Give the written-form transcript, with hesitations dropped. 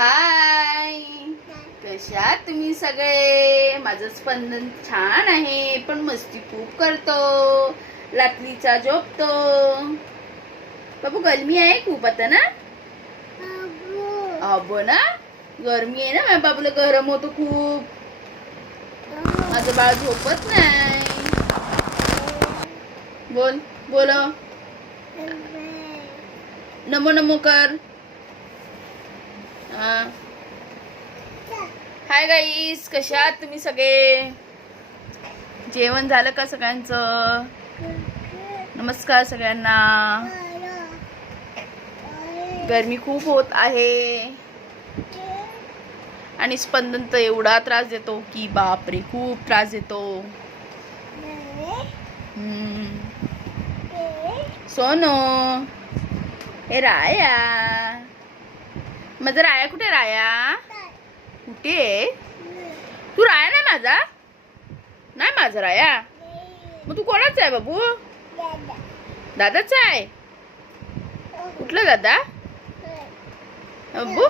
हाय, कशा तुम्ही सगळे? माझं स्पंदन छान आहे, पण मस्ती खूप करतो, लाटलीचा झोपतो. बाबू गरमी आहे खूप आता ना? अबो ना, गरमी आहे ना, माझ्या बाबूला गरम होतो खूप. माझं बाळ झोपत नाही. बोल बोल, नमो नमो कर. हाय गाईस, कशा आहात तुम्ही सगळे? जेवण झालं का सगळ्यांचं? नमस्कार सगळ्यांना. गरमी खूप होत आहे आणि स्पंदन तर एवढा त्रास देतो की बापरे, खूप त्रास देतो. सोनो, हे राया, माझा राया कुठे? राया कुठे? तू राया नाही माझा? नाही माझा राया. मग तू कोणाचा आहे बाबू? दादाचा आहे. कुठला दादा? बाबू